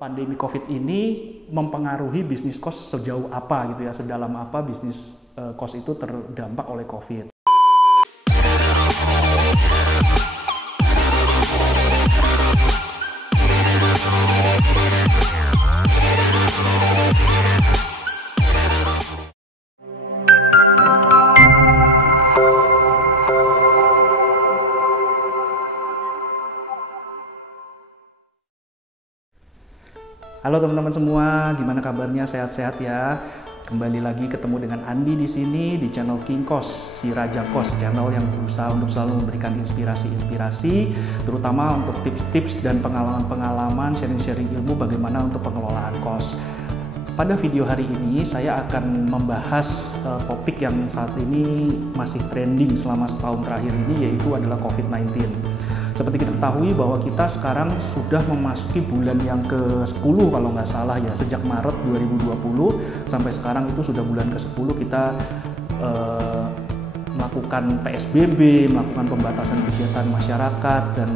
pandemi COVID ini mempengaruhi bisnis kos sejauh apa gitu ya, sedalam apa bisnis kos itu terdampak oleh COVID. Halo teman-teman semua, gimana kabarnya? Sehat-sehat ya? Kembali lagi ketemu dengan Andi di sini di channel King Kos, si Raja Kos, channel yang berusaha untuk selalu memberikan inspirasi-inspirasi, terutama untuk tips-tips dan pengalaman-pengalaman, sharing-sharing ilmu bagaimana untuk pengelolaan kos. Pada video hari ini saya akan membahas topik yang saat ini masih trending selama setahun terakhir ini, yaitu adalah COVID-19. Seperti kita ketahui bahwa kita sekarang sudah memasuki bulan yang ke-10 kalau nggak salah ya, sejak Maret 2020 sampai sekarang itu sudah bulan ke-10 kita melakukan PSBB, melakukan pembatasan kegiatan masyarakat, dan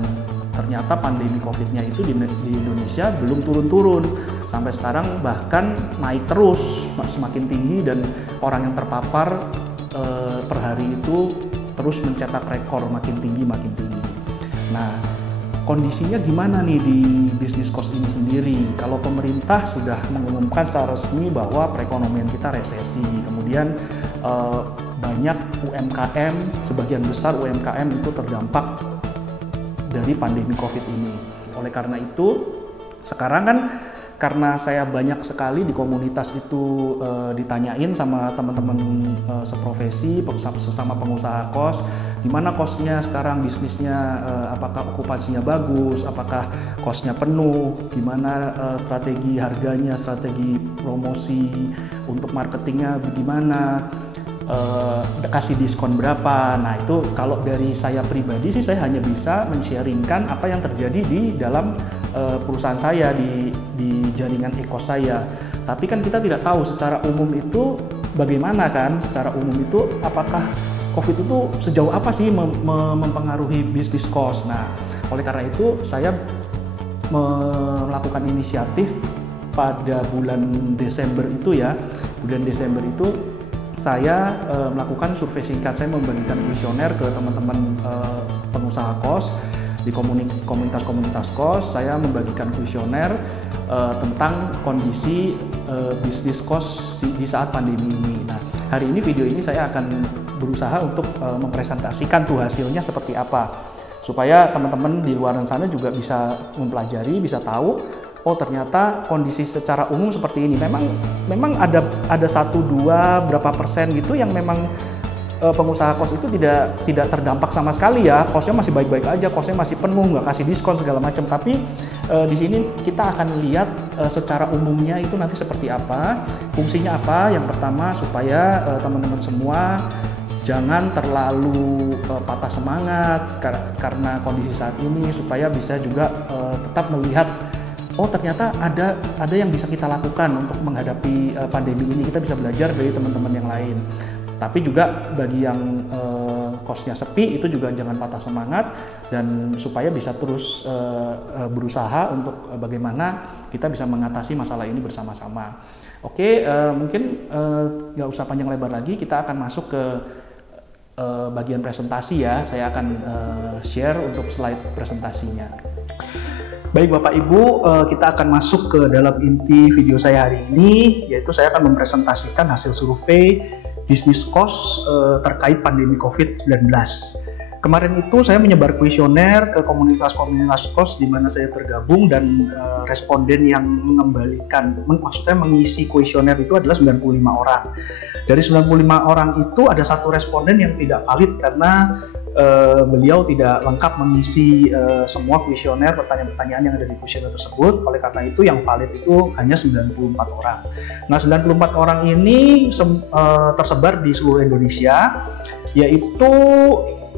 ternyata pandemi COVID-nya itu di Indonesia belum turun-turun. Sampai sekarang bahkan naik terus, semakin tinggi, dan orang yang terpapar per hari itu terus mencetak rekor makin tinggi. Nah, kondisinya gimana nih di bisnis kos ini sendiri? Kalau pemerintah sudah mengumumkan secara resmi bahwa perekonomian kita resesi, kemudian banyak UMKM, sebagian besar UMKM itu terdampak dari pandemi COVID ini. Oleh karena itu, sekarang kan karena saya banyak sekali di komunitas itu ditanyain sama teman-teman seprofesi, sesama pengusaha kos, gimana kosnya sekarang, bisnisnya, apakah okupasinya bagus, apakah kosnya penuh, gimana strategi harganya, strategi promosi untuk marketingnya bagaimana, kasih diskon berapa. Nah itu kalau dari saya pribadi sih, saya hanya bisa men-sharingkan apa yang terjadi di dalam perusahaan saya, di jaringan e-kos saya. Tapi kan kita tidak tahu secara umum itu bagaimana kan, secara umum itu apakah COVID itu sejauh apa sih mempengaruhi bisnis kos. Nah oleh karena itu saya melakukan inisiatif pada bulan Desember itu ya, bulan Desember itu saya melakukan survei singkat. Saya membagikan kuesioner ke teman-teman pengusaha kos di komunitas kos. Saya membagikan kuesioner tentang kondisi bisnis kos di saat pandemi ini. Nah, hari ini video ini saya akan berusaha untuk mempresentasikan tuh hasilnya seperti apa, supaya teman-teman di luar sana juga bisa mempelajari, bisa tahu, oh ternyata kondisi secara umum seperti ini. Memang ada 1-2 berapa persen gitu yang memang pengusaha kos itu tidak terdampak sama sekali ya, kosnya masih baik-baik aja, kosnya masih penuh, nggak kasih diskon segala macam. Tapi di sini kita akan lihat secara umumnya itu nanti seperti apa, fungsinya apa. Yang pertama, supaya teman-teman semua jangan terlalu patah semangat karena kondisi saat ini, supaya bisa juga tetap melihat, oh ternyata ada yang bisa kita lakukan untuk menghadapi pandemi ini. Kita bisa belajar dari teman-teman yang lain. Tapi juga bagi yang kosnya sepi itu juga jangan patah semangat, dan supaya bisa terus berusaha untuk bagaimana kita bisa mengatasi masalah ini bersama-sama. Oke, mungkin nggak usah panjang lebar lagi, kita akan masuk ke bagian presentasi ya. Saya akan share untuk slide presentasinya. Baik Bapak Ibu, kita akan masuk ke dalam inti video saya hari ini, yaitu saya akan mempresentasikan hasil survei bisnis kos terkait pandemi COVID-19. Kemarin itu saya menyebar kuesioner ke komunitas-komunitas kos di mana saya tergabung, dan responden yang maksudnya mengisi kuesioner itu adalah 95 orang. Dari 95 orang itu ada satu responden yang tidak valid karena beliau tidak lengkap mengisi semua kuesioner, pertanyaan-pertanyaan yang ada di kuesioner tersebut. Oleh karena itu yang valid itu hanya 94 orang. Nah 94 orang ini tersebar di seluruh Indonesia, yaitu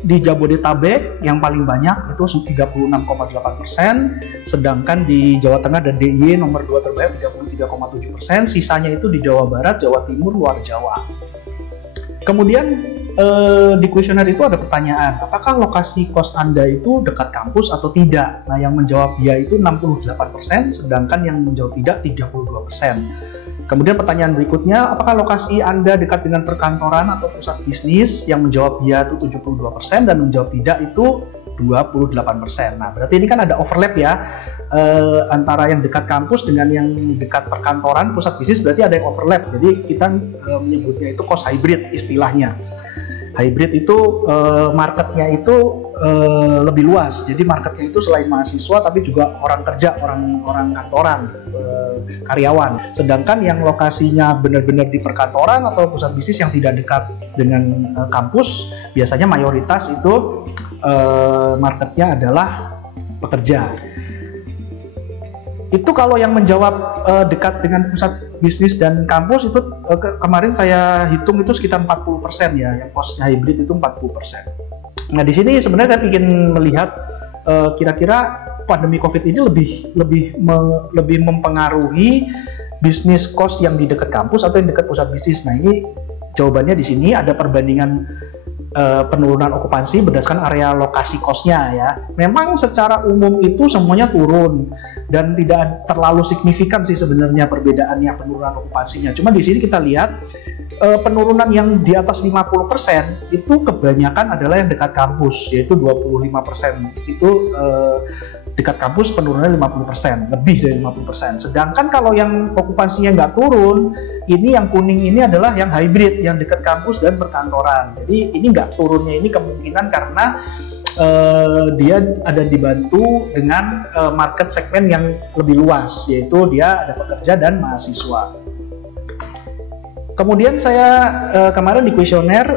di Jabodetabek yang paling banyak itu 36,8%, sedangkan di Jawa Tengah dan DIY nomor 2 terbanyak 33,7%, sisanya itu di Jawa Barat, Jawa Timur, luar Jawa. Kemudian di kuesioner itu ada pertanyaan, apakah lokasi kos Anda itu dekat kampus atau tidak? Nah, yang menjawab ya itu 68%, sedangkan yang menjawab tidak 32%. Kemudian pertanyaan berikutnya, apakah lokasi Anda dekat dengan perkantoran atau pusat bisnis? Yang menjawab ya itu 72% dan menjawab tidak itu 28%. Nah, berarti ini kan ada overlap ya, antara yang dekat kampus dengan yang dekat perkantoran, pusat bisnis, berarti ada yang overlap. Jadi kita menyebutnya itu kos hybrid istilahnya. Hybrid itu marketnya itu lebih luas. Jadi marketnya itu selain mahasiswa tapi juga orang kerja, orang kantoran, karyawan. Sedangkan yang lokasinya benar-benar di perkantoran atau pusat bisnis yang tidak dekat dengan kampus, biasanya mayoritas itu marketnya adalah pekerja. Itu kalau yang menjawab dekat dengan pusat bisnis dan kampus itu kemarin saya hitung itu sekitar 40% ya, yang kosnya hybrid itu 40%. Nah, di sini sebenarnya saya ingin melihat kira-kira pandemi Covid ini lebih mempengaruhi bisnis kos yang di dekat kampus atau yang dekat pusat bisnis. Nah, ini jawabannya di sini ada perbandingan penurunan okupansi berdasarkan area lokasi kosnya ya. Memang secara umum itu semuanya turun dan tidak terlalu signifikan sih sebenarnya perbedaannya penurunan okupansinya. Cuma di sini kita lihat penurunan yang di atas 50% itu kebanyakan adalah yang dekat kampus, yaitu 25%. Itu dekat kampus penurunannya 50%, lebih dari 50%. Sedangkan kalau yang okupansinya nggak turun, ini yang kuning ini adalah yang hybrid, yang dekat kampus dan perkantoran. Jadi ini nggak turunnya ini kemungkinan karena dia ada dibantu dengan market segmen yang lebih luas, yaitu dia ada pekerja dan mahasiswa. Kemudian saya kemarin di kuesioner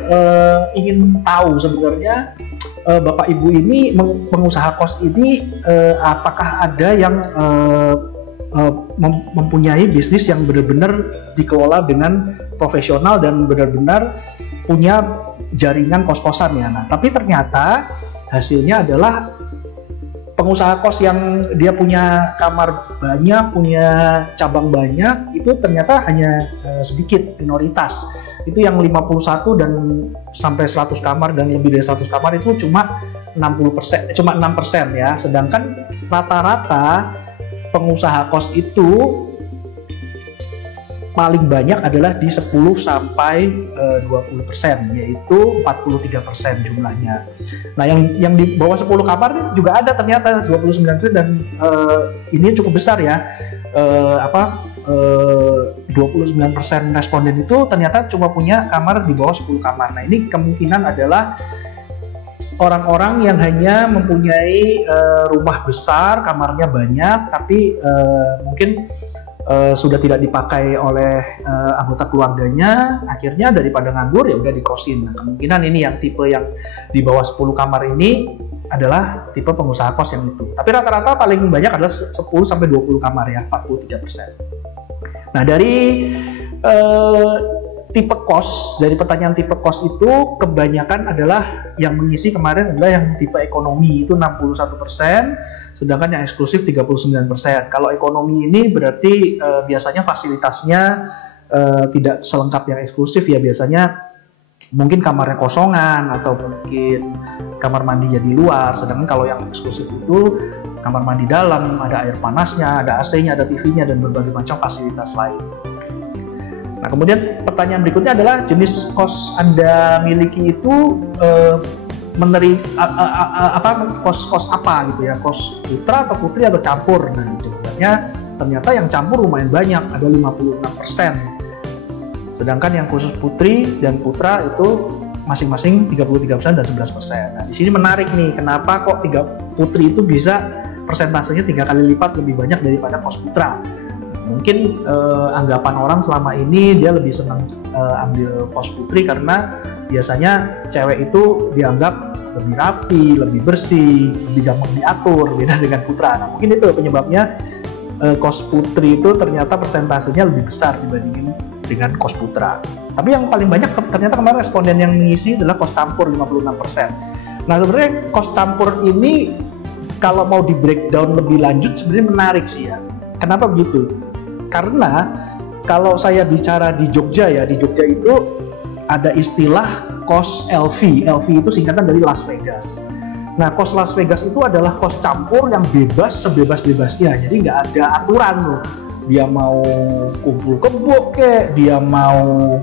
ingin tahu sebenarnya Bapak Ibu ini pengusaha kos ini apakah ada yang mempunyai bisnis yang benar-benar dikelola dengan profesional dan benar-benar punya jaringan kos-kosan ya. Nah, tapi ternyata hasilnya adalah pengusaha kos yang dia punya kamar banyak, punya cabang banyak, itu ternyata hanya sedikit, minoritas. Itu yang 51 dan sampai 100 kamar dan lebih dari 100 kamar itu cuma 60%, cuma 6% ya. Sedangkan rata-rata pengusaha kos itu paling banyak adalah di 10 sampai 20%, yaitu 43% jumlahnya. Nah, yang di bawah 10 kamar juga ada ternyata 29% dan ini cukup besar ya. 29% responden itu ternyata cuma punya kamar di bawah 10 kamar. Nah, ini kemungkinan adalah orang-orang yang hanya mempunyai rumah besar, kamarnya banyak, tapi mungkin sudah tidak dipakai oleh anggota keluarganya, akhirnya daripada nganggur ya udah dikosin. Nah, kemungkinan ini yang tipe yang di bawah 10 kamar ini adalah tipe pengusaha kos yang itu. Tapi rata-rata paling banyak adalah 10 sampai 20 kamar ya, 43%. Nah, dari tipe kos, dari pertanyaan tipe kos itu kebanyakan adalah yang mengisi kemarin adalah yang tipe ekonomi itu 61%, sedangkan yang eksklusif 39%. Kalau ekonomi ini berarti biasanya fasilitasnya tidak selengkap yang eksklusif ya, biasanya mungkin kamarnya kosongan atau mungkin kamar mandinya di luar. Sedangkan kalau yang eksklusif itu kamar mandi dalam, ada air panasnya, ada AC-nya, ada TV-nya dan berbagai macam fasilitas lain. Nah, kemudian pertanyaan berikutnya adalah jenis kos Anda miliki itu kos apa gitu ya, kos putra atau putri atau campur. Nah, jawabannya ternyata yang campur lumayan banyak, ada 56%. Sedangkan yang khusus putri dan putra itu masing-masing 33% dan 11%. Nah, di sini menarik nih, kenapa kok putri itu bisa persentasenya 3 kali lipat lebih banyak daripada kos putra. Mungkin anggapan orang selama ini dia lebih senang ambil kos putri karena biasanya cewek itu dianggap lebih rapi, lebih bersih, lebih gampang diatur, beda dengan putra. Nah, mungkin itu penyebabnya kos putri itu ternyata persentasenya lebih besar dibandingin dengan kos putra. Tapi yang paling banyak ternyata kemarin responden yang mengisi adalah kos campur 56%. Nah, sebenarnya kos campur ini kalau mau di breakdown lebih lanjut sebenarnya menarik sih ya. Kenapa begitu? Karena kalau saya bicara di Jogja ya, di Jogja itu ada istilah kos LV. LV itu singkatan dari Las Vegas. Nah, kos Las Vegas itu adalah kos campur yang bebas sebebas-bebasnya. Jadi nggak ada aturan loh. Dia mau kumpul kebo kek, dia mau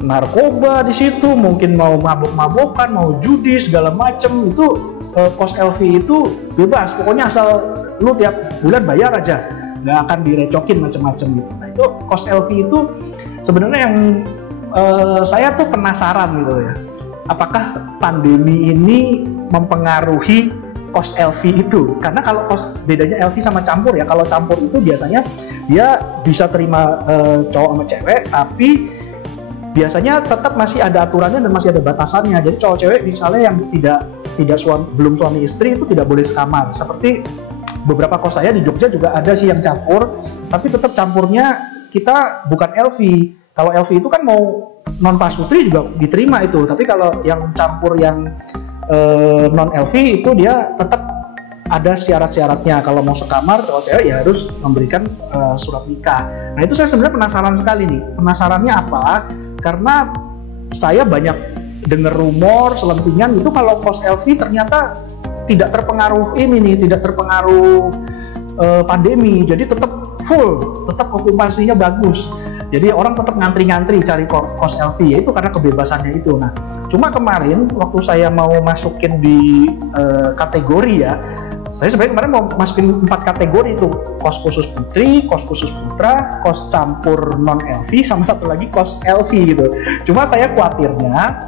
narkoba di situ, mungkin mau mabok-mabokan, mau judi segala macem, itu kos LV itu bebas. Pokoknya asal lu tiap bulan bayar aja, nggak akan direcokin macam-macam gitu. Nah, itu kos LV itu sebenarnya yang saya tuh penasaran gitu ya, apakah pandemi ini mempengaruhi kos LV itu? Karena kalau kos, bedanya LV sama campur ya, kalau campur itu biasanya dia bisa terima cowok sama cewek, tapi biasanya tetap masih ada aturannya dan masih ada batasannya. Jadi cowok cewek misalnya yang belum suami istri itu tidak boleh sekamar. Seperti beberapa kos saya di Jogja juga ada sih yang campur, tapi tetap campurnya kita bukan LV. Kalau LV itu kan mau non pasutri juga diterima itu, tapi kalau yang campur yang non LV itu dia tetap ada syarat-syaratnya. Kalau mau sekamar cowok cewek ya harus memberikan surat nikah. Nah, itu saya sebenarnya penasaran sekali nih. Penasarannya apa? Karena saya banyak dengar rumor selentingan itu kalau kos LV ternyata tidak terpengaruh pandemi. Jadi tetap full, tetap okupasinya bagus. Jadi orang tetap ngantri-ngantri cari kos LV, ya itu karena kebebasannya itu. Nah, cuma kemarin waktu saya mau masukin di kategori ya, saya sebenarnya kemarin mau masukin 4 kategori itu: kos khusus putri, kos khusus putra, kos campur non LV, sama satu lagi kos LV gitu. Cuma saya khawatirnya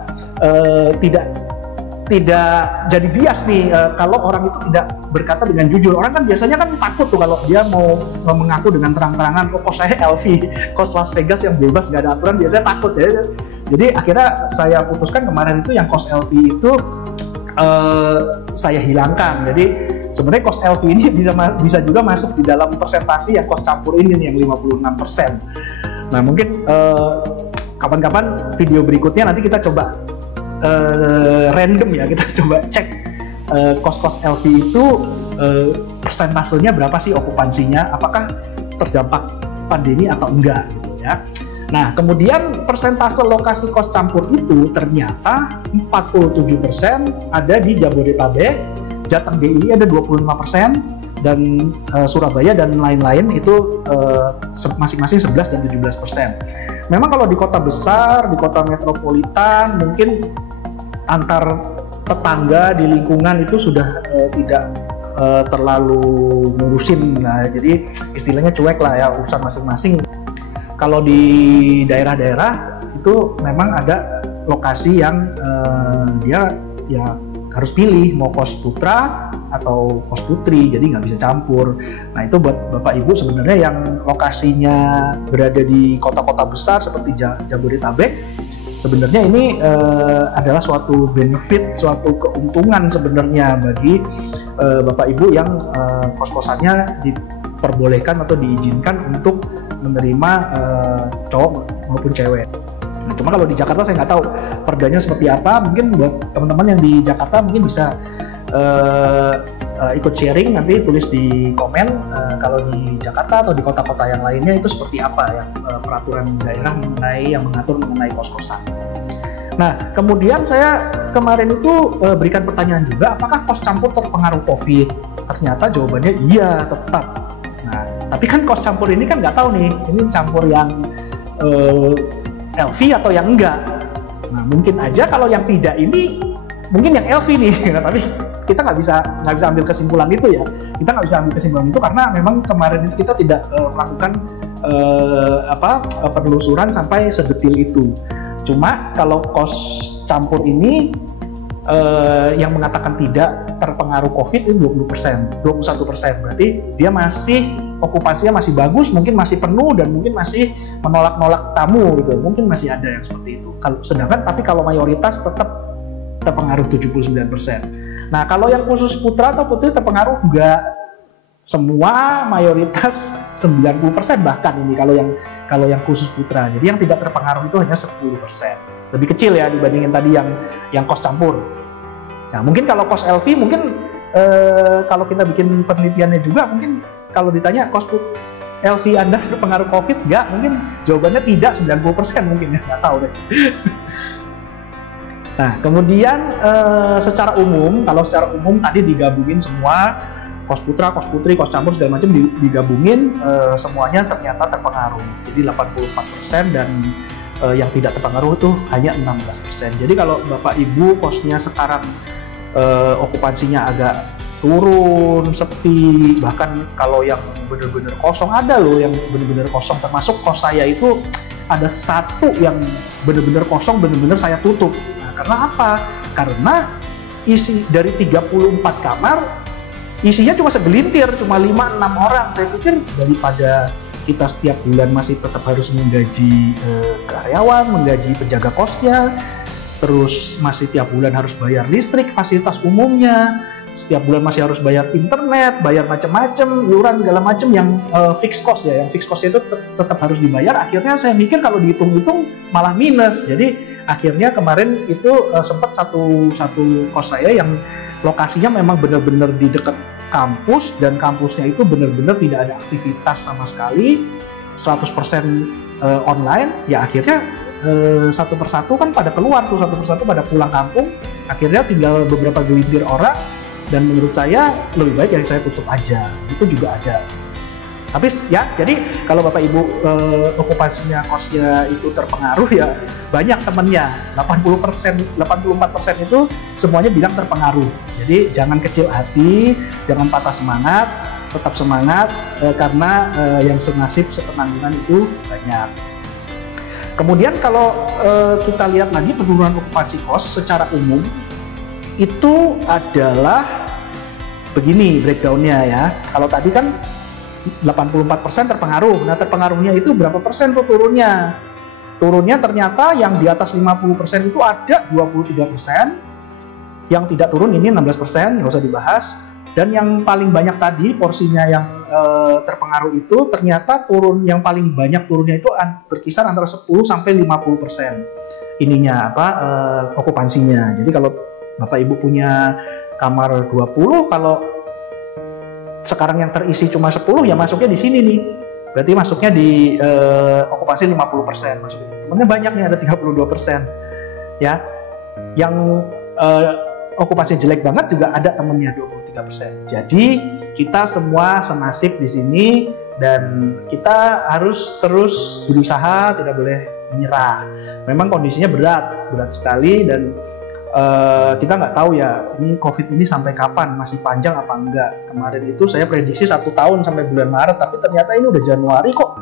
tidak jadi bias nih kalau orang itu tidak berkata dengan jujur. Orang kan biasanya kan takut tuh kalau dia mau mengaku dengan terang-terangan, kos saya LV, kos Las Vegas yang bebas nggak ada aturan, biasanya takut ya. Jadi akhirnya saya putuskan kemarin itu yang kos LV itu saya hilangkan. Jadi sebenarnya kos LV ini bisa juga masuk di dalam persentase yang kos campur ini nih, yang 56%. Nah, mungkin kapan-kapan video berikutnya nanti kita coba random ya, kita coba cek kos-kos LV itu persentasenya berapa sih okupansinya, apakah terdampak pandemi atau enggak gitu ya. Nah, kemudian persentase lokasi kos campur itu ternyata 47% ada di Jabodetabek, Jateng DIY ada 25%, dan Surabaya dan lain-lain itu masing-masing 11 dan 17%. Memang kalau di kota besar, di kota metropolitan, mungkin antar tetangga di lingkungan itu sudah tidak terlalu ngurusin lah, jadi istilahnya cuek lah ya, urusan masing-masing. Kalau di daerah-daerah itu memang ada lokasi yang dia ya harus pilih mau kos putra atau kos putri, jadi nggak bisa campur. Nah, itu buat Bapak Ibu sebenarnya yang lokasinya berada di kota-kota besar seperti Jabodetabek, sebenarnya ini adalah suatu benefit, suatu keuntungan sebenarnya bagi Bapak Ibu yang kos-kosannya diperbolehkan atau diizinkan untuk menerima cowok maupun cewek. Nah, cuma kalau di Jakarta saya nggak tahu perdanya seperti apa. Mungkin buat teman-teman yang di Jakarta mungkin bisa ikut sharing, nanti tulis di komen kalau di Jakarta atau di kota-kota yang lainnya itu seperti apa ya peraturan daerah yang mengatur mengenai kos-kosan. Nah, kemudian saya kemarin itu berikan pertanyaan juga, apakah kos campur terpengaruh COVID? Ternyata jawabannya iya, tetap. Nah, tapi kan kos campur ini kan nggak tahu nih, ini campur yang LV atau yang enggak. Nah, mungkin aja kalau yang tidak ini mungkin yang LV nih, tapi kita nggak bisa ambil kesimpulan itu ya. Kita nggak bisa ambil kesimpulan itu karena memang kemarin itu kita tidak melakukan penelusuran sampai sedetil itu. Cuma kalau kos campur ini yang mengatakan tidak terpengaruh COVID itu 21%. Berarti dia masih okupansinya masih bagus, mungkin masih penuh dan mungkin masih menolak-nolak tamu gitu. Mungkin masih ada yang seperti itu. Sedangkan tapi kalau mayoritas tetap terpengaruh 79%. Nah, kalau yang khusus putra atau putri terpengaruh enggak. Semua mayoritas 90% bahkan ini kalau yang khusus putra. Jadi yang tidak terpengaruh itu hanya 10%. Lebih kecil ya dibandingin tadi yang kos campur. Nah, mungkin kalau kos LV mungkin kalau kita bikin penelitiannya juga, mungkin kalau ditanya kos LV Anda terpengaruh COVID enggak, mungkin jawabannya tidak, 90% mungkin ya, nggak tahu deh. Nah, kemudian secara umum, kalau secara umum tadi digabungin semua, kos putra, kos putri, kos campur segala macam digabungin, semuanya ternyata terpengaruh. Jadi 84% dan yang tidak terpengaruh itu hanya 16%. Jadi kalau Bapak Ibu kosnya sekarang okupansinya agak turun, sepi, bahkan kalau yang benar-benar kosong ada loh yang benar-benar kosong, termasuk kos saya itu ada satu yang benar-benar kosong, benar-benar saya tutup. Nah, karena apa? Karena isi dari 34 kamar, isinya cuma segelintir, cuma 5-6 orang. Saya pikir daripada kita setiap bulan masih tetap harus menggaji karyawan, menggaji penjaga kosnya, terus masih tiap bulan harus bayar listrik, fasilitas umumnya, setiap bulan masih harus bayar internet, bayar macam-macam, iuran segala macam yang fixed cost ya, yang fixed cost itu tetap harus dibayar. Akhirnya saya mikir kalau dihitung-hitung malah minus. Jadi akhirnya kemarin itu sempat satu kos saya yang lokasinya memang benar-benar di dekat kampus, dan kampusnya itu benar-benar tidak ada aktivitas sama sekali, 100% online. Ya akhirnya satu persatu kan pada keluar tuh, satu persatu pada pulang kampung. Akhirnya tinggal beberapa gelintir orang, dan menurut saya lebih baik yang saya tutup aja. Itu juga ada. Tapi ya, jadi kalau Bapak Ibu okupasinya kosnya itu terpengaruh, ya banyak temennya, 84% itu semuanya bilang terpengaruh. Jadi jangan kecil hati, jangan patah semangat, tetap semangat karena yang senasib sepenanggungan itu banyak. Kemudian kalau kita lihat lagi penurunan okupansi kos secara umum itu adalah begini breakdownnya ya. Kalau tadi kan 84% terpengaruh. Nah, terpengaruhnya itu berapa persen tuh turunnya? Turunnya ternyata yang di atas 50% itu ada 23%. Yang tidak turun ini 16%, nggak usah dibahas. Dan yang paling banyak tadi porsinya yang terpengaruh itu ternyata turun, yang paling banyak turunnya itu berkisar antara 10 sampai 50%. Ininya okupansinya. Jadi kalau Bapak Ibu punya kamar 20, kalau sekarang yang terisi cuma 10, ya masuknya di sini nih. Berarti masuknya di okupansi 50% masuknya. Temennya banyak nih, ada 32%. Ya. Yang okupansi jelek banget juga ada temennya 23%. Jadi kita semua senasib di sini, dan kita harus terus berusaha, tidak boleh menyerah. Memang kondisinya berat sekali, dan kita nggak tahu ya ini COVID ini sampai kapan, masih panjang apa enggak. Kemarin itu saya prediksi 1 tahun sampai bulan Maret, tapi ternyata ini udah Januari kok.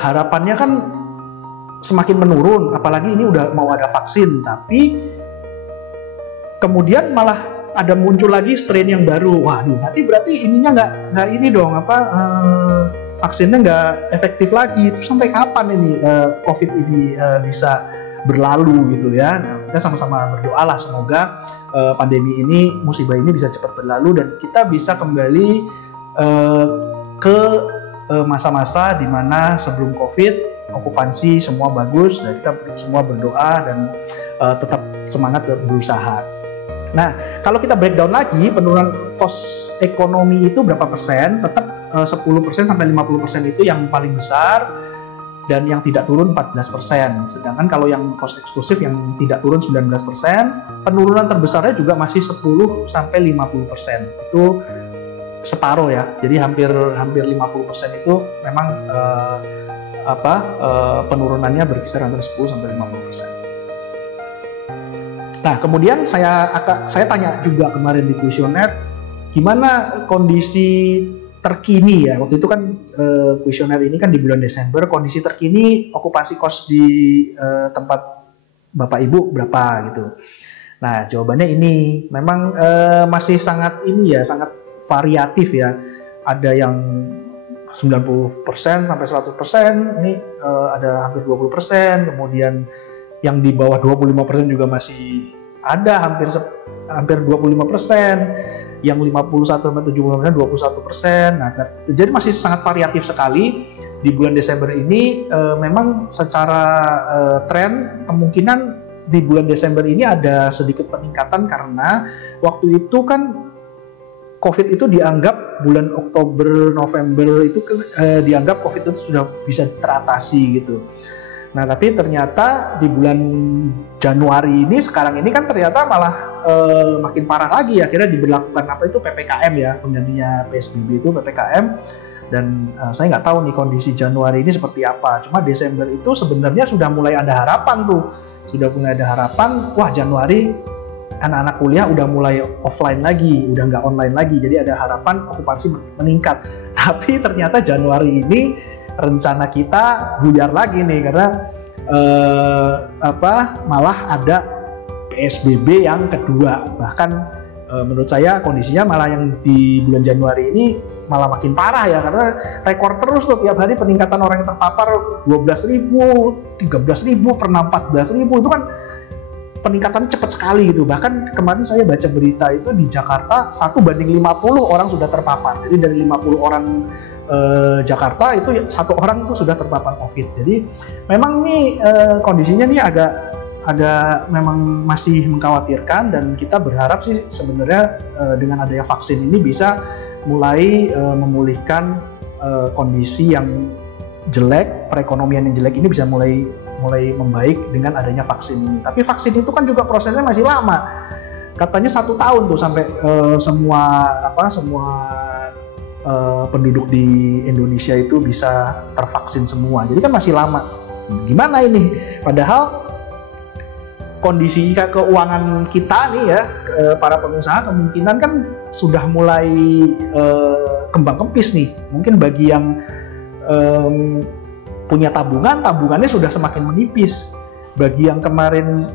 Harapannya kan semakin menurun, apalagi ini udah mau ada vaksin, tapi kemudian malah ada muncul lagi strain yang baru. Waduh, nanti berarti ininya nggak ini dong, vaksinnya nggak efektif lagi. Terus sampai kapan ini COVID ini bisa berlalu gitu ya. Nah, kita sama-sama berdoa lah semoga pandemi ini, musibah ini bisa cepat berlalu, dan kita bisa kembali ke masa-masa di mana sebelum COVID okupansi semua bagus, dan kita semua berdoa dan tetap semangat berusaha. Nah, kalau kita breakdown lagi penurunan kos ekonomi itu berapa persen? Tetap 10% sampai 50% itu yang paling besar, dan yang tidak turun 14%. Sedangkan kalau yang kos eksklusif yang tidak turun 19%, penurunan terbesarnya juga masih 10 sampai 50%. Itu separuh ya. Jadi hampir 50% itu memang penurunannya berkisar antara 10 sampai 50%. Nah, kemudian saya tanya juga kemarin di kuesioner, gimana kondisi terkini ya. Waktu itu kan kuesioner ini kan di bulan Desember, kondisi terkini okupansi kos di tempat Bapak Ibu berapa gitu. Nah, jawabannya ini memang masih sangat sangat variatif ya. Ada yang 90% sampai 100%, ini ada hampir 20%, kemudian yang di bawah 25% juga masih ada hampir 25%, yang 51 sampai 70% 21%. Nah, jadi masih sangat variatif sekali di bulan Desember ini. Memang secara tren kemungkinan di bulan Desember ini ada sedikit peningkatan, karena waktu itu kan COVID itu dianggap bulan Oktober, November itu dianggap COVID itu sudah bisa teratasi gitu. Nah, tapi ternyata di bulan Januari ini, sekarang ini kan ternyata malah makin parah lagi. Akhirnya diberlakukan apa itu PPKM ya, penggantinya PSBB itu PPKM. Dan saya nggak tahu nih kondisi Januari ini seperti apa. Cuma Desember itu sebenarnya sudah mulai ada harapan tuh. Sudah mulai ada harapan, wah Januari anak-anak kuliah udah mulai offline lagi, udah nggak online lagi. Jadi ada harapan okupansi meningkat. Tapi ternyata Januari ini rencana kita buyar lagi nih, karena malah ada PSBB yang kedua. Bahkan menurut saya kondisinya malah yang di bulan Januari ini malah makin parah ya, karena rekor terus tuh tiap hari peningkatan orang yang terpapar 12.000, 13.000, pernah 14.000. Itu kan peningkatannya cepat sekali gitu. Bahkan kemarin saya baca berita itu di Jakarta 1:50 orang sudah terpapar. Jadi dari 50 orang Jakarta itu 1 orang itu sudah terpapar COVID. Jadi memang nih kondisinya nih agak memang masih mengkhawatirkan, dan kita berharap sih sebenarnya dengan adanya vaksin ini bisa mulai memulihkan kondisi yang jelek, perekonomian yang jelek ini bisa mulai membaik dengan adanya vaksin ini. Tapi vaksin itu kan juga prosesnya masih lama. Katanya 1 tahun tuh sampai semua penduduk di Indonesia itu bisa tervaksin semua. Jadi kan masih lama. Gimana ini? Padahal kondisi keuangan kita nih ya, para pengusaha kemungkinan kan sudah mulai kembang kempis nih. Mungkin bagi yang punya tabungannya sudah semakin menipis. Bagi yang kemarin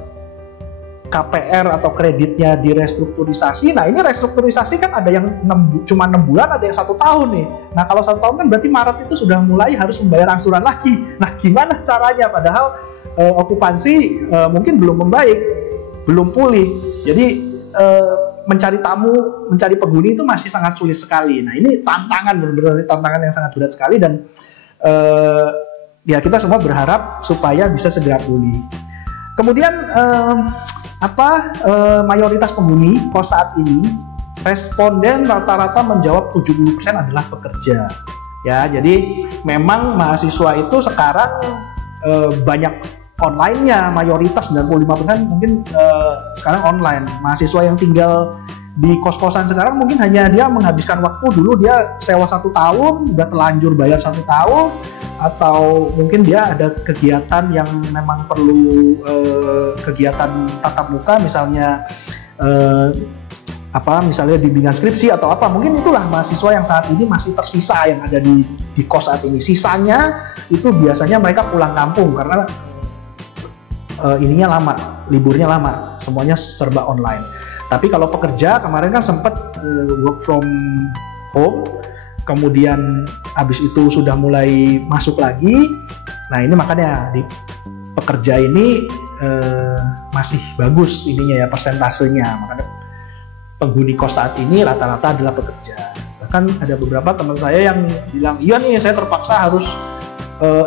KPR atau kreditnya direstrukturisasi, nah ini restrukturisasi kan ada yang cuma 6 bulan, ada yang 1 tahun nih. Nah kalau 1 tahun kan berarti Maret itu sudah mulai harus membayar angsuran lagi. Nah gimana caranya? Padahal okupansi mungkin belum membaik, belum pulih. Jadi mencari tamu, mencari penghuni itu masih sangat sulit sekali. Nah ini tantangan, benar-benar tantangan yang sangat berat sekali, dan ya kita semua berharap supaya bisa segera pulih. Kemudian mayoritas penghuni kos saat ini, responden rata-rata menjawab 70% adalah pekerja. Ya, jadi memang mahasiswa itu sekarang banyak online-nya, mayoritas 95% mungkin sekarang online. Mahasiswa yang tinggal di kos-kosan sekarang mungkin hanya dia menghabiskan waktu, dulu dia sewa 1 tahun, udah telanjur bayar 1 tahun, atau mungkin dia ada kegiatan yang memang perlu kegiatan tatap muka, misalnya misalnya bimbingan skripsi atau apa. Mungkin itulah mahasiswa yang saat ini masih tersisa yang ada di kos saat ini. Sisanya itu biasanya mereka pulang kampung karena ininya lama, liburnya lama, semuanya serba online. Tapi kalau pekerja kemarin kan sempat work from home, kemudian habis itu sudah mulai masuk lagi. Nah ini makanya di pekerja ini masih bagus ininya ya, persentasenya. Makanya penghuni kos saat ini rata-rata adalah pekerja. Bahkan ada beberapa teman saya yang bilang, iya nih saya terpaksa harus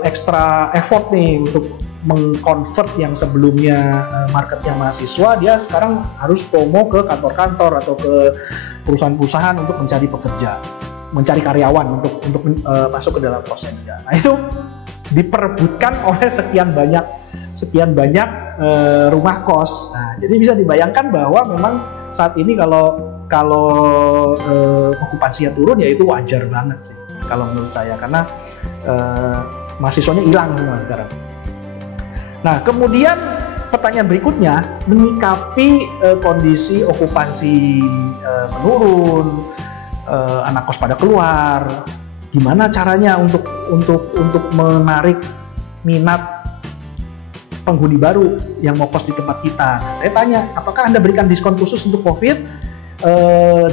extra effort nih untuk mengkonvert yang sebelumnya marketnya mahasiswa, dia sekarang harus promo ke kantor-kantor atau ke perusahaan-perusahaan untuk mencari pekerja, mencari karyawan untuk masuk ke dalam kosnya. Nah itu diperebutkan oleh sekian banyak rumah kos. Nah jadi bisa dibayangkan bahwa memang saat ini kalau okupansinya turun ya itu wajar banget sih kalau menurut saya, karena mahasiswanya hilang semua sekarang. Nah, kemudian pertanyaan berikutnya, menyikapi kondisi okupansi menurun, anak kos pada keluar, gimana caranya untuk menarik minat penghuni baru yang mau kos di tempat kita? Nah, saya tanya, apakah Anda berikan diskon khusus untuk COVID?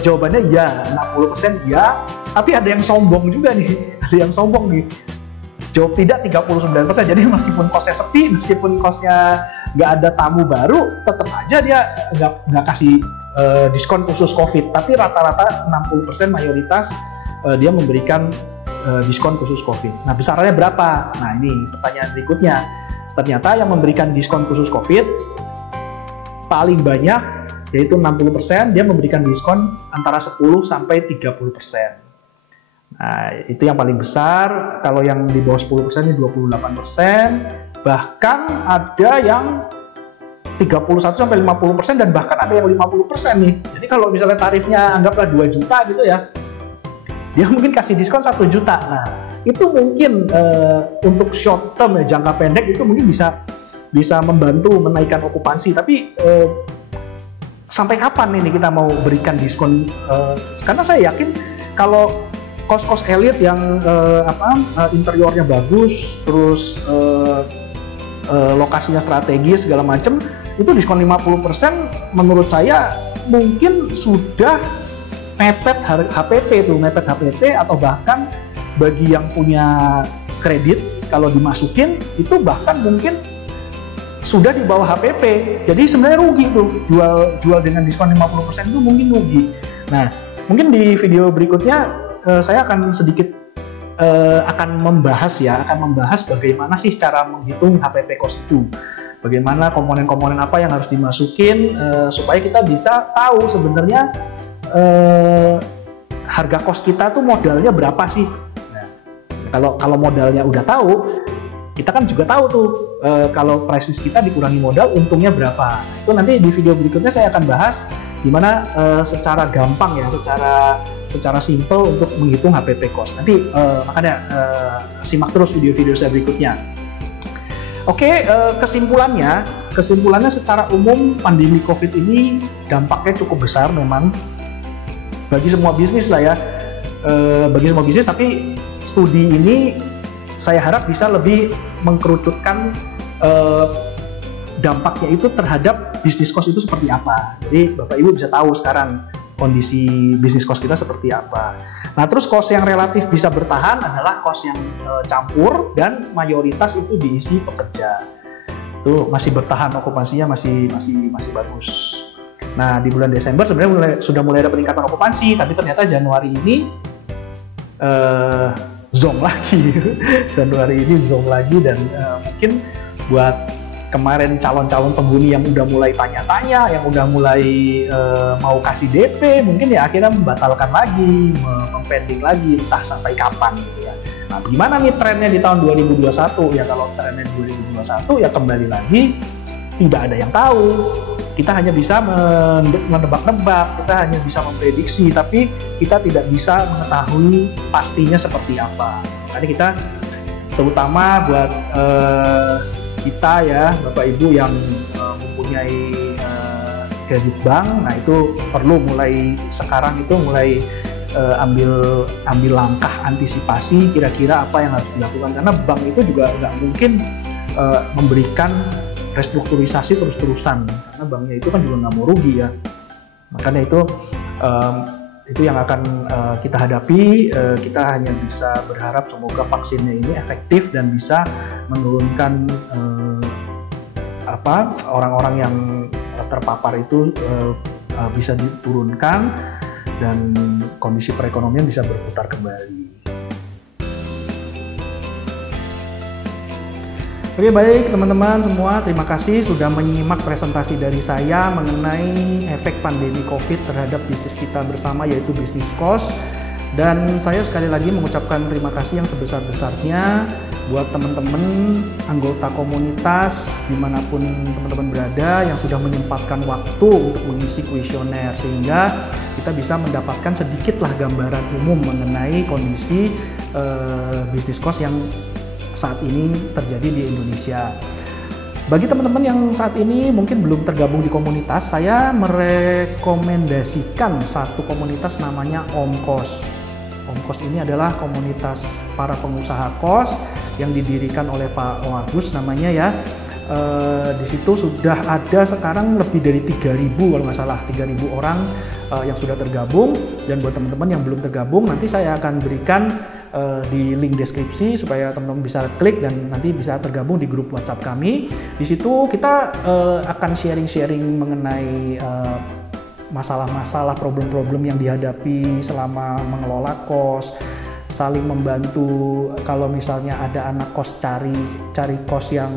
Jawabannya ya, 60% ya, tapi ada yang sombong juga nih, jawab tidak 39%. Jadi meskipun kosnya sepi, meskipun kosnya nggak ada tamu baru, tetap aja dia nggak kasih diskon khusus COVID. Tapi rata-rata 60% mayoritas dia memberikan diskon khusus COVID. Nah besarannya berapa? Nah ini pertanyaan berikutnya. Ternyata yang memberikan diskon khusus COVID paling banyak, yaitu 60%, dia memberikan diskon antara 10 sampai 30%. Nah, itu yang paling besar. Kalau yang di bawah 10% ini 28%, Bahkan ada yang 31-50% dan bahkan ada yang 50% nih. Jadi kalau misalnya tarifnya anggaplah 2 juta gitu ya, dia mungkin kasih diskon 1 juta. Nah, itu mungkin untuk short term ya, jangka pendek itu mungkin bisa membantu menaikkan okupansi. Tapi sampai kapan ini kita mau berikan diskon? Karena saya yakin kalau kos-kos elit yang interiornya bagus, terus lokasinya strategis segala macam, itu diskon 50% menurut saya mungkin sudah mepet HPP atau bahkan bagi yang punya kredit kalau dimasukin itu bahkan mungkin sudah di bawah HPP. Jadi sebenarnya rugi tuh, jual dengan diskon 50% itu mungkin rugi. Nah, mungkin di video berikutnya saya akan sedikit akan membahas bagaimana sih cara menghitung HPP cost itu. Bagaimana komponen-komponen apa yang harus dimasukin supaya kita bisa tahu sebenarnya harga kos kita tuh modalnya berapa sih. Nah, kalau modalnya udah tahu, kita kan juga tahu tuh kalau prices kita dikurangi modal, untungnya berapa. Itu nanti di video berikutnya saya akan bahas gimana secara gampang ya, secara simple untuk menghitung HPP cost. Nanti makanya simak terus video-video saya berikutnya. Oke, kesimpulannya secara umum pandemi COVID ini dampaknya cukup besar memang bagi semua bisnis lah ya, tapi studi ini saya harap bisa lebih mengkerucutkan dampaknya itu terhadap bisnis cost itu seperti apa. Jadi Bapak Ibu bisa tahu sekarang kondisi bisnis cost kita seperti apa. Nah, terus cost yang relatif bisa bertahan adalah cost yang campur dan mayoritas itu diisi pekerja. Itu masih bertahan, okupansinya masih bagus. Nah, di bulan Desember sebenarnya sudah mulai ada peningkatan okupansi, tapi ternyata Januari ini zonk lagi dan mungkin buat kemarin calon-calon penghuni yang udah mulai tanya-tanya, yang udah mulai mau kasih DP, mungkin ya akhirnya membatalkan lagi, mempending lagi, entah sampai kapan gitu ya. Nah, gimana nih trennya di tahun 2021? Ya kalau trennya 2021 ya kembali lagi tidak ada yang tahu. Kita hanya bisa menebak-nebak, kita hanya bisa memprediksi, tapi kita tidak bisa mengetahui pastinya seperti apa. Makanya kita terutama buat kita ya Bapak Ibu yang mempunyai kredit bank, nah itu perlu mulai sekarang itu ambil langkah antisipasi kira-kira apa yang harus dilakukan, karena bank itu juga nggak mungkin memberikan restrukturisasi terus-terusan, karena banknya itu kan juga nggak mau rugi ya. Makanya itu yang akan kita hadapi. Kita hanya bisa berharap semoga vaksinnya ini efektif dan bisa menurunkan orang-orang yang terpapar itu bisa diturunkan dan kondisi perekonomian bisa berputar kembali. Oke, baik teman-teman semua, terima kasih sudah menyimak presentasi dari saya mengenai efek pandemi COVID terhadap bisnis kita bersama, yaitu bisnis cost. Dan saya sekali lagi mengucapkan terima kasih yang sebesar-besarnya buat teman-teman anggota komunitas dimanapun teman-teman berada yang sudah menyempatkan waktu untuk mengisi kuesioner, sehingga kita bisa mendapatkan sedikitlah gambaran umum mengenai kondisi bisnis cost yang saat ini terjadi di Indonesia. Bagi teman-teman yang saat ini mungkin belum tergabung di komunitas, saya merekomendasikan satu komunitas namanya OMKOS. OMKOS ini adalah komunitas para pengusaha kos yang didirikan oleh Pak Agus namanya ya. Di situ sudah ada sekarang lebih dari 3.000 kalau nggak salah, 3.000 orang yang sudah tergabung. Dan buat teman-teman yang belum tergabung, nanti saya akan berikan di link deskripsi supaya teman-teman bisa klik dan nanti bisa tergabung di grup WhatsApp kami. Di situ kita akan sharing-sharing mengenai masalah-masalah, problem-problem yang dihadapi selama mengelola kos, saling membantu. Kalau misalnya ada anak kos cari kos yang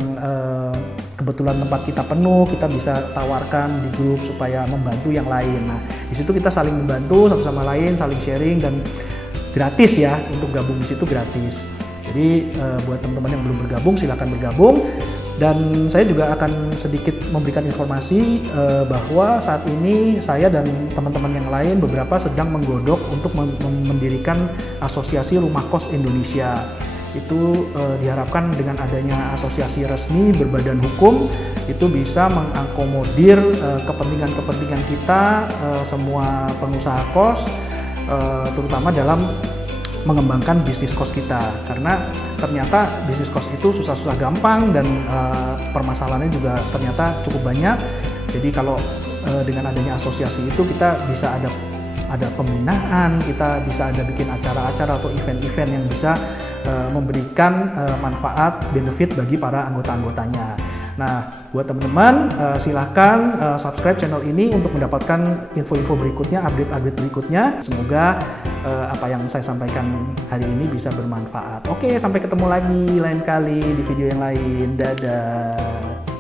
kebetulan tempat kita penuh, kita bisa tawarkan di grup supaya membantu yang lain. Nah, di situ kita saling membantu satu sama lain, saling sharing, dan gratis ya, untuk gabung di situ gratis. Jadi buat teman-teman yang belum bergabung, silakan bergabung. Dan saya juga akan sedikit memberikan informasi bahwa saat ini saya dan teman-teman yang lain beberapa sedang menggodok untuk mendirikan asosiasi rumah kos Indonesia. Itu diharapkan dengan adanya asosiasi resmi berbadan hukum itu bisa mengakomodir kepentingan-kepentingan kita semua pengusaha kos, terutama dalam mengembangkan bisnis kos kita, karena ternyata bisnis kos itu susah-susah gampang dan permasalahannya juga ternyata cukup banyak. Jadi kalau dengan adanya asosiasi itu kita bisa ada pembinaan, kita bisa ada bikin acara-acara atau event-event yang bisa memberikan manfaat benefit bagi para anggota-anggotanya. Nah, buat teman-teman silahkan subscribe channel ini untuk mendapatkan info-info berikutnya, update-update berikutnya. Semoga apa yang saya sampaikan hari ini bisa bermanfaat. Oke, sampai ketemu lagi lain kali di video yang lain. Dadah.